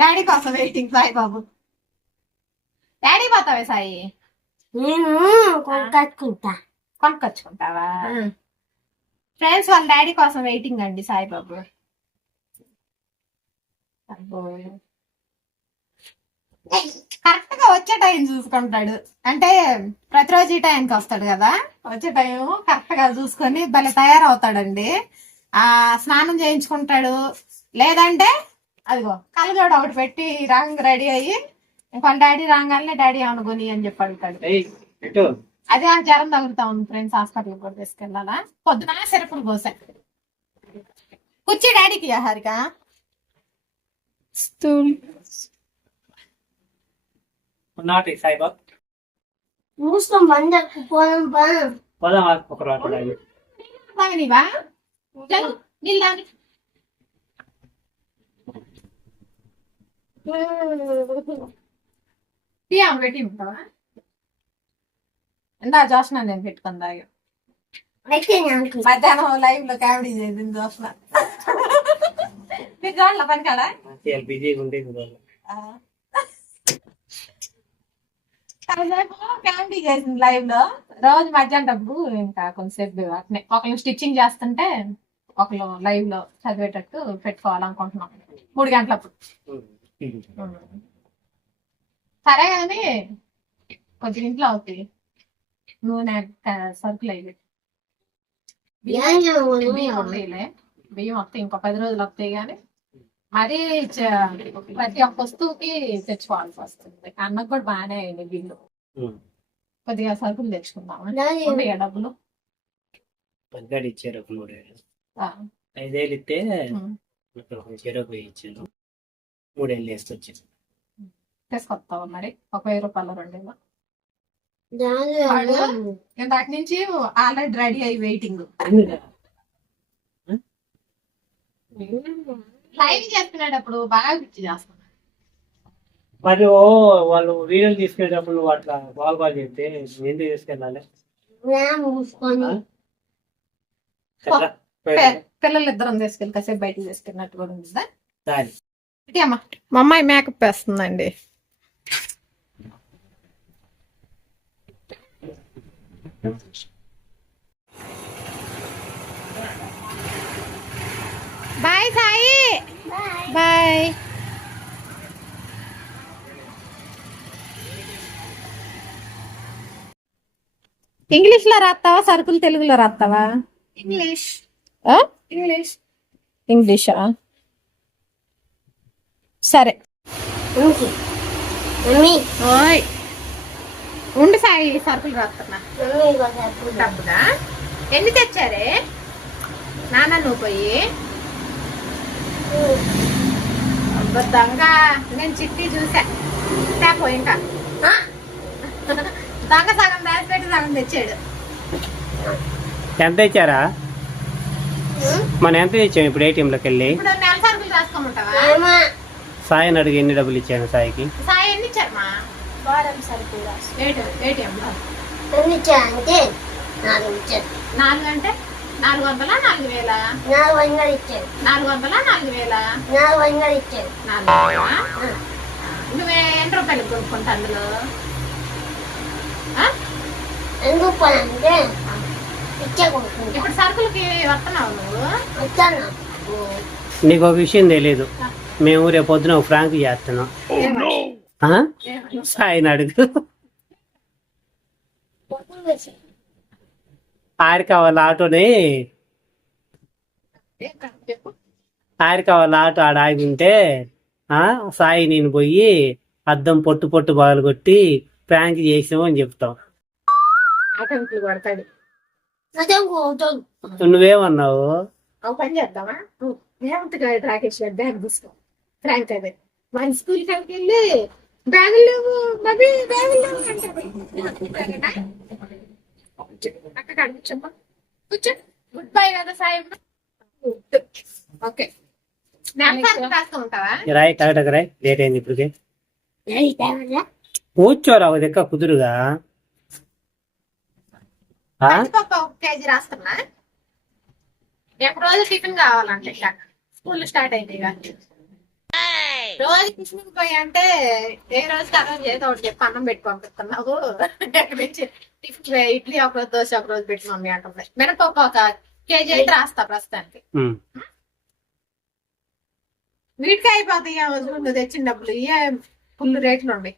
Daddy కోసం waiting Sai Babu. Daddy పోతావే సాయి? నేను కొనుక్కుంటా కొనుక్కొచ్చుకుంటావా? ఫ్రెండ్స్ వాళ్ళ డాడీ కోసం వెయిటింగ్ అండి సాయిబాబు. కరెక్ట్గా వచ్చే టైం చూసుకుంటాడు. అంటే ప్రతిరోజు ఈ టైంకి వస్తాడు కదా? వచ్చే టైం కరెక్ట్గా చూసుకొని భలే తయారవుతాడండి. ఆ స్నానం చేయించుకుంటాడు. లేదంటే అదిగో కళ్ళజోడు ఒకటి పెట్టి రంగు రెడీ అయ్యి ఇంకొక డాడీ రాగానే డాడీ అనుకుని అని చెప్పి అడుగుతాడు? అదే ఆ జ్వరం తగులుతా ఉంది ఫ్రెండ్స్ హాస్పిటల్ కూడా తీసుకెళ్ళాలా? పొద్దున సిరపులు పోసా కూర్చి డాడీకి హారిక సాయిబాబు? పోదాం పోదాం. పోదాం ఒక నీళ్ళు టీ ఆమె పెట్టి ఉంటావా? ఇందా జోష్న నేను పెట్టుకుందా మధ్యాహ్నం లైవ్లో కామెడీ చేసింది జోష్న. మీరు చూడాల పని కాడా. కామెడీ చేసింది లైవ్లో. రోజు మధ్యాహ్నం ఇంకా కొంతసేపు అట్నే ఒకళ్ళు స్టిచ్చింగ్ చేస్తుంటే ఒకళ్ళు లైవ్లో చదివేటట్టు పెట్టుకోవాలనుకుంటున్నాం. మూడు గంటలప్పుడు. సరే కానీ కొద్దిగా ఇంట్లో అవుతాయి నూనె సరుకులు అయ్యి. బియ్యం వస్తాయి. ఇంకో పది రోజులు వస్తాయి కానీ మరీ ప్రతి ఒక్క వస్తువుకి తెచ్చుకోవాల్సి వస్తుంది. అన్నకు కూడా బాగానే అయింది బిల్లు. కొద్దిగా సరుకులు తెచ్చుకుందాం డబ్బులు? ఇచ్చారు ఒక మూడు. ఐదేళ్ళు ఇస్తే ఉమ్. మూడేళ్ళు వేస్తే వచ్చాను తీసుకొస్తావా మరి? ఒక వెయ్యి రూపాయలు రెండు డాడీ వాడు- ఇందాక నుంచి ఆల్రెడీ రెడీ అయ్యి వెయిటింగ్. లైవ్ చేస్తున్నప్పుడు బాగా పిచ్చి చేస్తాను మరి ఓ వాళ్ళు వీడియోలు తీసుకెళ్ళేటప్పుడు అట్లా బాగా బాగా చెప్తే నేను ఎందుకు తీసుకెళ్ళాలి? పిల్లలు ఇద్దరం తీసుకెళ్ళి కాసేపు బయటకు తీసుకెళ్ళినట్టు కూడా ఉందా దారి. ఇటీ అమ్మా మా అమ్మాయి మేకప్ వేస్తుందండి. బాయ్ సాయి. బాయ్. ఇంగ్లీష్లో రాస్తావా సరుకులు తెలుగులో రాస్తావా? ఇంగ్లీష్? ఇంగ్లీష్. ఇంగ్లీషా? సరే. ఓయ్. ఉండి సాయి సరుకులు రాస్తున్నా ఎన్ని తెచ్చారే? నాన్న నువ్వు పోయి. అబ్బా, దొంగ. నేను చిట్టి చూసా. ఇంకా. ఆ? దొంగ సగం దాచిపెట్టి సగం తెచ్చాడు. ఎంత ఇచ్చారా మనం ఎంత ఇచ్చాం ఇప్పుడు ఏటీఎంలోకి వెళ్ళి? ఇప్పుడు నెల సరుకులు రాసుకోమంటావా? సాయిని అడిగి ఎన్ని డబ్బులు ఇచ్చాను సాయికి? సాయి ఎన్ని ఇచ్చారు మా? వారం సరుకులు ఏటీఎంలో ఎన్ని ఇచ్చారంటే నాలుగు ఇచ్చారు. నాలుగు అంటే నాలుగు వందల నాలుగు వేల? నాలుగు వందలు ఇచ్చారు. నాలుగు వందల నాలుగు వేల? నాలుగు వందలు ఇచ్చారు. నాలుగు వేల నువ్వే ఎన్ని రూపాయలు కొనుక్కుంటా అందులో? ఆ? ఎందుకు పోనంటే ఇచ్చే కొనుక్కుంటా. ఇప్పుడు సరుకులకి వస్తున్నావు నువ్వు? వచ్చాను నీకు ఒక విషయం తెలియదు మేము రేపు పొద్దున ఒక ఫ్రాంక్ చేస్తున్నాం. ఆ? సాయిని అడుగు. ఆడికి వాళ్ళ ఆటోని. ఆడికి వాళ్ళ ఆటో ఆడ ఆగి ఉంటే ఆ సాయి నేను పోయి అద్దం పొట్టు పొట్టు బాగా కొట్టి ప్రాంక్ చేసాము అని చెప్తాం. నువ్వేమన్నావు? ఫ్రాంక్ అదే మన స్కూల్ కాడికి వెళ్ళి బ్యాగులు లేవు మమ్మీ బ్యాగులు లేవు అక్క కూర్చో. గుడ్ బై కదా సాయం. ఓకే రాయ్ రాయ్ లేట్ అయింది ఇప్పటికే. కూర్చోరా ఒక దగ్గర కుదురుగా? కేజీ రాస్తున్నా. రేపు రోజు టిఫిన్ కావాలంటే స్కూల్ స్టార్ట్ అయింది రోజు టిఫిన్ పోయి అంటే ఏ రోజు రోజు ఏదో ఒకటి చెప్పి అన్నం పెట్టి పంపిస్తున్నావు టిఫిన్ ఇడ్లీ ఒక రోజు దోశ ఒక రోజు పెట్టి మమ్మీ అంటుంది. మినపప్పు ఒక కేజీ అయితే రాస్తా ప్రస్తుతానికి. వీటికి అయిపోతాయి ఆ రోజు నువ్వు తెచ్చిన డబ్బులు. ఇవే ఫుల్ రేట్లు ఉండి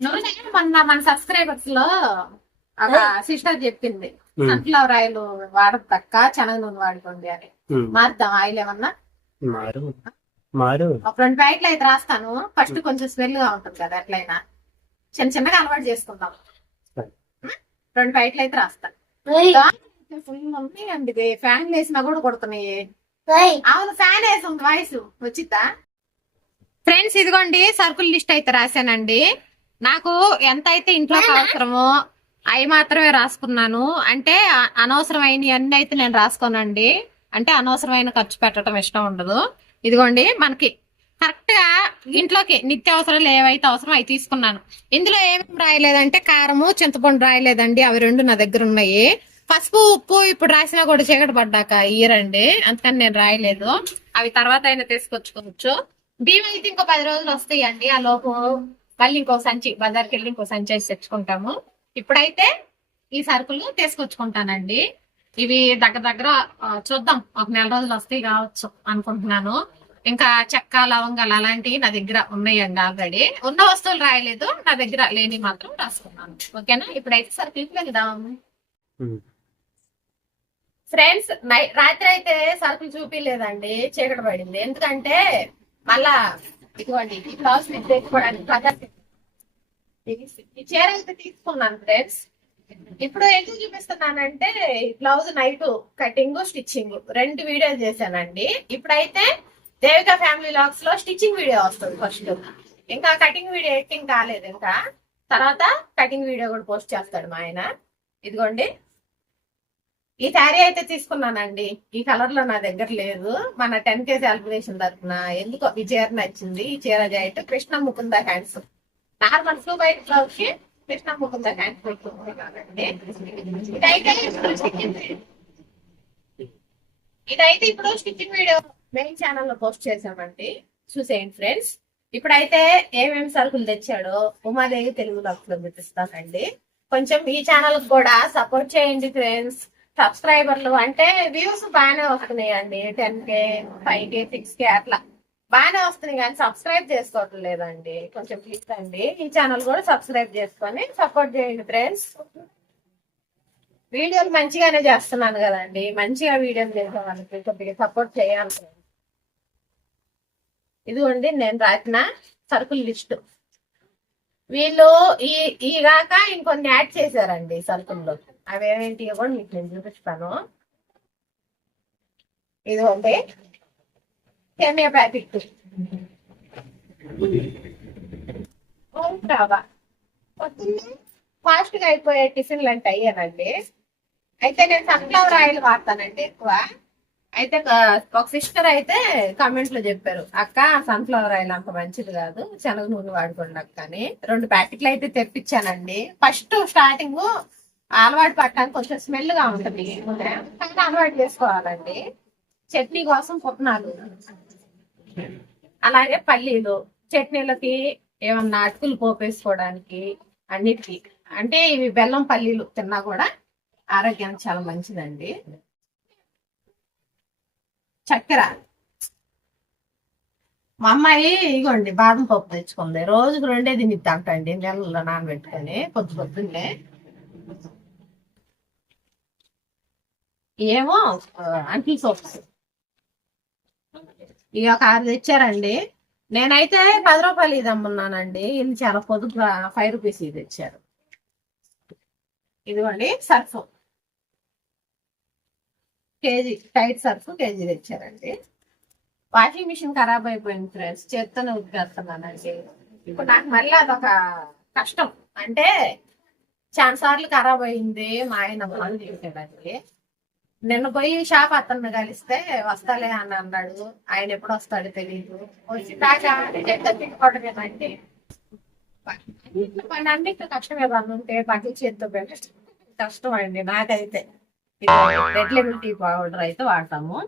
నూనె మన మన సబ్స్క్రైబర్స్లో ఒక సిస్టర్ చెప్పింది. సన్ఫ్లవర్ ఆయిల్ వాడద్దక్క శనగ నూనె వాడుకోండి అని. ఉమ్. మారుద్దాం ఆయిల్ ఏమన్నా? మారు. మారు. ఒక రెండు ప్యాకెట్లు అయితే రాస్తాను. ఫస్ట్ కొంచెం స్మెల్గా ఉంటుంది కదా ఎట్లయినా. చిన్న చిన్నగా అలవాటు చేసుకుందాం. రెండు ప్యాకెట్లు అయితే రాస్తాను అండి ఇది. ఫ్యాన్ వేసినా కూడా కొడుతున్నాయి. అవును ఫ్యాన్ వేసి ఉంది వాయిస్. వచ్చిద్దా? ఫ్రెండ్స్ ఇదిగోండి సరుకుల లిస్ట్ అయితే రాశానండి. నాకు ఎంత అయితే ఇంట్లోకి అవసరమో అవి మాత్రమే రాసుకున్నాను. అంటే అనవసరమైన అన్ని అయితే నేను రాసుకోనండి. అంటే అనవసరమైన ఖర్చు పెట్టడం ఇష్టం ఉండదు. ఇదిగోండి మనకి కరెక్ట్గా ఇంట్లోకి నిత్యావసరాలు ఏవైతే అవసరం అవి తీసుకున్నాను. ఇందులో ఏమేమి రాయలేదంటే కారము చింతపండు రాయలేదండి. అవి రెండు నా దగ్గర ఉన్నాయి. పసుపు ఉప్పు ఇప్పుడు రాసినా కూడా చీకటి పడ్డాక ఇయరండి అందుకని నేను రాయలేదు. అవి తర్వాత అయినా తీసుకొచ్చుకోవచ్చు. బియ్యం అయితే ఇంకో పది రోజులు వస్తాయండి. ఆ లోపు మళ్ళీ ఇంకో సంచి బజార్కి వెళ్ళి ఇంకో సంచి వేసి తెచ్చుకుంటాము. ఇప్పుడైతే ఈ సరుకులు తీసుకొచ్చుకుంటానండి. ఇవి దగ్గర దగ్గర చూద్దాం. ఒక నెల రోజులు వస్తాయి కావచ్చు అనుకుంటున్నాను. ఇంకా చెక్క లవంగాలు అలాంటివి నా దగ్గర ఉన్నాయండి ఆల్రెడీ ఉన్న వస్తువులు రాయలేదు నా దగ్గర లేని మాత్రం రాసుకున్నాను. ఓకేనా? ఇప్పుడైతే సరుకులకి వెళ్దాం. ఫ్రెండ్స్ రాత్రి అయితే సరుకులు చూపించలేదండి చీకటి పడింది. ఎందుకంటే మళ్ళా ఇదిగోండి ఈ బ్లౌజ్ మీద తెచ్చుకోవడానికి చీర అయితే తీసుకున్నాను ఫ్రెండ్స్. ఇప్పుడు ఎందుకు చూపిస్తున్నానంటే బ్లౌజ్ నైట్ కటింగ్ స్టిచ్చింగ్ రెండు వీడియోలు చేశానండి. ఇప్పుడైతే దేవిక ఫ్యామిలీ లాక్స్లో స్టిచ్చింగ్ వీడియో వస్తుంది ఫస్ట్. ఇంకా కటింగ్ వీడియో ఎడిటింగ్ కాలేదు ఇంకా. తర్వాత కటింగ్ వీడియో కూడా పోస్ట్ చేస్తాడు మా ఆయన. ఇదిగోండి. ఈ శారీ అయితే తీసుకున్నానండి. ఈ కలర్లో నా దగ్గర లేదు. మన టెన్ కే సెలబ్రేషన్ తరఫున ఎందుకో ఈ చీర నచ్చింది. ఈ చీర జాయిట్ కృష్ణ ముకుంద హ్యాండ్స్. నార్మల్ ఫ్లూ బైక్ బ్లౌజ్కి ఇదైతే ఇప్పుడు స్టిచ్చింగ్ వీడియో. ఇదైతే ఇప్పుడు స్టిచ్చింగ్ వీడియో. మెయిన్ ఛానల్లో పోస్ట్ చేసామండి చూసేయండి ఫ్రెండ్స్. ఇప్పుడైతే ఏమేమి సరుకులు తెచ్చాడో ఉమాదేవి తెలుగు లాక్స్లో చూపిస్తానండి కొంచెం ఈ ఛానల్ కూడా సపోర్ట్ చేయండి ఫ్రెండ్స్. సబ్స్క్రైబర్లు అంటే వ్యూస్ బాగానే వస్తున్నాయి అండి ten K five K six K అట్లా. బాగానే వస్తున్నాయి కానీ సబ్స్క్రైబ్ చేసుకోవటం లేదండి. కొంచెం ప్లీజ్ అండి. ఈ ఛానల్ కూడా సబ్స్క్రైబ్ చేసుకొని సపోర్ట్ చేయండి ఫ్రెండ్స్ వీడియోలు మంచిగానే చేస్తున్నాను కదండి. మంచిగా వీడియోలు చేసే వాళ్ళకి కొద్దిగా సపోర్ట్ చేయాలి. ఇదిగోండి నేను రాసిన సరుకుల లిస్టు వీళ్ళు ఈ ఈ కాక ఇంకొన్ని యాడ్ చేశారండి సరుకుల్లో అవేంటి కూడా మీకు నేను చూపిస్తాను. ఇదిగోండి. సేమియా ప్యాకెట్ రవ్వ పొద్దున్నే ఫాస్ట్గా అయిపోయే టిఫిన్లు అంటే అయ్యానండి అయితే నేను సన్ఫ్లవర్ ఆయిల్ వాడతానండి ఎక్కువ అయితే ఒక- సిస్టర్ అయితే కమెంట్స్లో చెప్పారు అక్క సన్ఫ్లవర్ ఆయిల్ అంత మంచిది కాదు శనగ నూనె వాడుకోండి అక్క అని రెండు ప్యాకెట్లు అయితే తెప్పించానండి ఫస్ట్ స్టార్టింగ్ అలవాటు పట్టడానికి కొంచెం స్మెల్గా ఉంటుంది అలవాటు చేసుకోవాలండి చట్నీ కోసం పుట్నాలు అలాగే పల్లీలు చట్నీలకి ఏమన్నా అటుకులు పోపేసుకోవడానికి అన్నిటికి. అంటే ఇవి బెల్లం పల్లీలు తిన్నా కూడా ఆరోగ్యానికి చాలా మంచిదండి. చక్కెర. మా అమ్మాయి ఇగోండి బాదం పప్పు తెచ్చుకుంది. రోజుకు రెండే తినిద్ది అంటండి నెలలో నానబెట్టుకొని పొద్దు పొద్దున్నే. ఏమో అంకిల్ సోప్స్. ఈ ఒక ఆరు తెచ్చారండి. నేనైతే పది రూపాయలు ఇది అమ్మున్నానండి. ఇది చాలా పొదుపుగా ఫైవ్ రూపీస్ ఇది తెచ్చారు. ఇదిగోండి Surf KG Tide Surf KG తెచ్చారండి. Washing machine ఖరాబ్ అయిపోయింది ఫ్రెండ్స్ చేత్తోనే ఉతికేస్తున్నానండి. ఇప్పుడు నాకు మళ్ళీ అదొక కష్టం. అంటే చాలా సార్లు ఖరాబ్ అయింది మా ఆయన మందు చేసాడండి నిన్న పోయి షాప్ అతన్ని కలిస్తే వస్తాలే అని అన్నాడు. ఆయన ఎప్పుడు వస్తాడో తెలియదు వచ్చి దాకా తిట్టుకోవడమేనండి పని కష్టం ఏదన్నా ఉంటే బట్టలు చేతితో పెట్టడం కష్టం అండి నాకైతే. రెడ్ లెమన్ టీ పౌడర్ అయితే వాడతాము.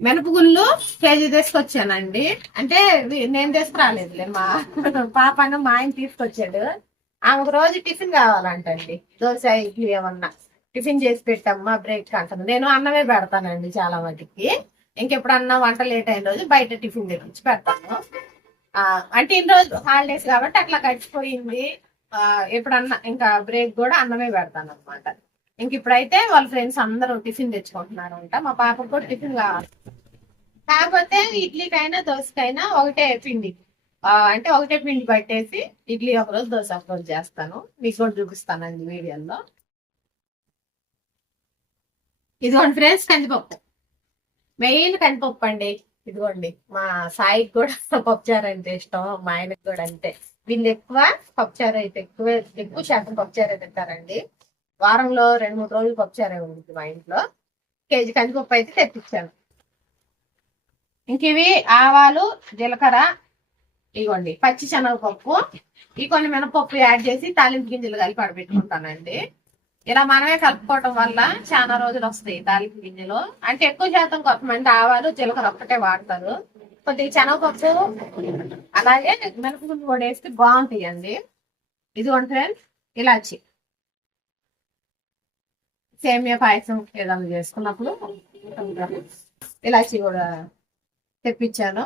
మినపగుళ్ళు కేజీ తీసుకొచ్చానండి. అంటే నేను తీసుకురాలేదులే. మా పాపను మా ఆయన తీసుకొచ్చాడు. ఆమెకు రోజు టిఫిన్ కావాలంటండి. దోశ ఇడ్లీ ఏమన్నా. టిఫిన్ చేసి పెట్టమ్మా బ్రేక్ అంటుంది నేను అన్నమే పెడతానండి చాలా మటుకి ఇంకెప్పుడన్నా వంట లేట్ అయిన రోజు బయట టిఫిన్ తెప్పించి పెడతాను అంటే ఇన్ని రోజు హాలిడేస్ కాబట్టి అట్లా గడిచిపోయింది. ఎప్పుడన్నా ఇంకా బ్రేక్ కూడా అన్నమే పెడతాను అనమాట ఇంక ఇప్పుడైతే వాళ్ళ ఫ్రెండ్స్ అందరూ టిఫిన్ తెచ్చుకుంటున్నారు అంట మా పాపకు కూడా టిఫిన్ కావాలి. కాకపోతే ఇడ్లీకైనా దోశకైనా ఒకటే పిండి. అంటే ఒకటే పిండి పట్టేసి ఇడ్లీ ఒక రోజు దోశ ఒకరోజు చేస్తాను. మీకు కూడా చూపిస్తానండి వీడియోలో. ఇదిగోండి ఫ్రెండ్స్ కందిపప్పు. మెయిన్ కందిపప్పు అండి. ఇదిగోండి మా సాయికి కూడా పప్పుచారు అంటే ఇష్టం మా ఆయనకి కూడా అంతే. వీళ్ళు ఎక్కువ పప్పుచారు అయితే ఎక్కువ ఎక్కువ శాతం పప్పుచారు తింటారండి. వారంలో రెండు మూడు రోజులు పప్పుచారే ఉంటుంది మా ఇంట్లో. కేజీ కందిపప్పు అయితే తెప్పించాను. ఇంక ఇవి ఆవాలు జీలకర్ర ఇవ్వండి పచ్చి శనగపప్పు ఈ కొన్ని మినపప్పు యాడ్ చేసి తాలింపు గింజలు కలిపి పెట్టుకుంటానండి ఇలా మనమే కలుపుకోవడం వల్ల చాలా రోజులు వస్తాయి తాలింపు గింజలు అంటే ఎక్కువ శాతం కొంతమంది ఆవాలు జీలకర్ర ఒక్కటే వాడతారు. కొద్దిగా శనగపప్పు అలాగే మినపగుండు కూడా వేస్తే అండి ఇదిగోంటే ఫ్రెండ్స్ ఇలాచి. సేమియా పాయసం ఏదైనా చేసుకున్నప్పుడు ఇలాచి కూడా తెప్పించాను.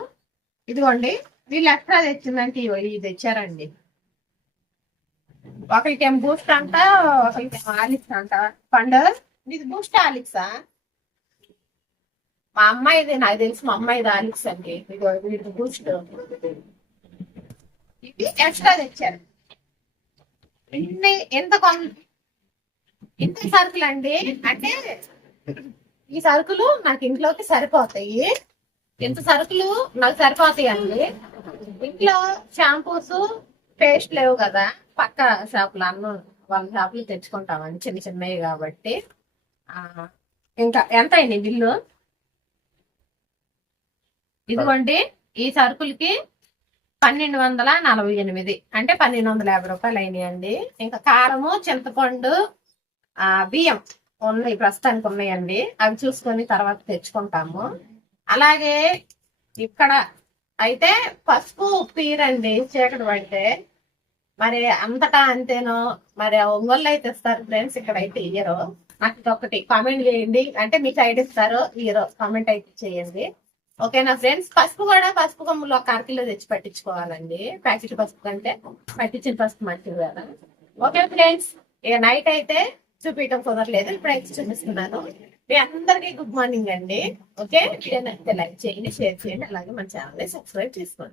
ఇదిగోండి వీళ్ళు ఎక్స్ట్రా తెచ్చిందంటే ఇవి ఇది తెచ్చారండి. ఒకరికి ఏం బూస్ట్ అంట ఒకరికి ఆలిక్స్ అంట పండు? ఇది బూస్ట్ ఆలిక్సా మా అమ్మాయిది నాకు తెలిసి మా అమ్మాయిది ఆలిక్స్ అండి. ఇదిగో వీటి బూస్ట్ ఇవి ఎక్స్ట్రా తెచ్చారు. ఇన్ని ఎంత కొన్ ఇంత సరుకులు అండి? అంటే ఈ సరుకులు నాకు ఇంట్లోకి సరిపోతాయి. ఇంత సరుకులు? నాకు సరిపోతాయి అండి. ఇంట్లో షాంపూస్ పేస్ట్ లేవు కదా. పక్క షాపులు అన్న వాళ్ళ షాపులు తెచ్చుకుంటామండి చిన్న చిన్నవి కాబట్టి. ఆ, ఇంకా ఎంత అయింది బిల్లు? ఇదిగోండి ఈ సరుకులకి పన్నెండు వందల నలభై ఎనిమిది. అంటే పన్నెండు వందల యాభై రూపాయలు అయినాయండి ఇంకా కారము చింతపండు ఆ బియ్యం ఉన్నాయి ప్రస్తుతానికి ఉన్నాయండి. అవి చూసుకొని తర్వాత తెచ్చుకుంటాము. అలాగే ఇక్కడ అయితే పసుపు ఉప్పీరండి చీకటి పడితే మరి అంతటా అంతేనో? మరి ఒంగోలు అయితే ఇస్తారు ఫ్రెండ్స్ ఇక్కడ అయితే ఇయ్యరు. నాకు ఒకటి కామెంట్ చేయండి. అంటే మీ సైడ్ ఇస్తారు ఇయ్యరు. కామెంట్ అయితే చేయండి. ఓకేనా ఫ్రెండ్స్ పసుపు కూడా పసుపు కొమ్ములు ఒక అరకిలో తెచ్చి పట్టించుకోవాలండి. ప్యాకెట్ పసుపు కంటే పట్టించిన పసుపు మంచిది కదా. ఓకే ఫ్రెండ్స్ ఇక నైట్ అయితే చూపించడం కుదరలేదు. ఇప్పుడైతే చూపిస్తున్నాను. మీ అందరికీ గుడ్ మార్నింగ్ అండి. ఓకే? వీడియో నచ్చితే లైక్ చేయండి షేర్ చేయండి. అలాగే మన ఛానల్ని సబ్స్క్రైబ్ చేసుకోండి.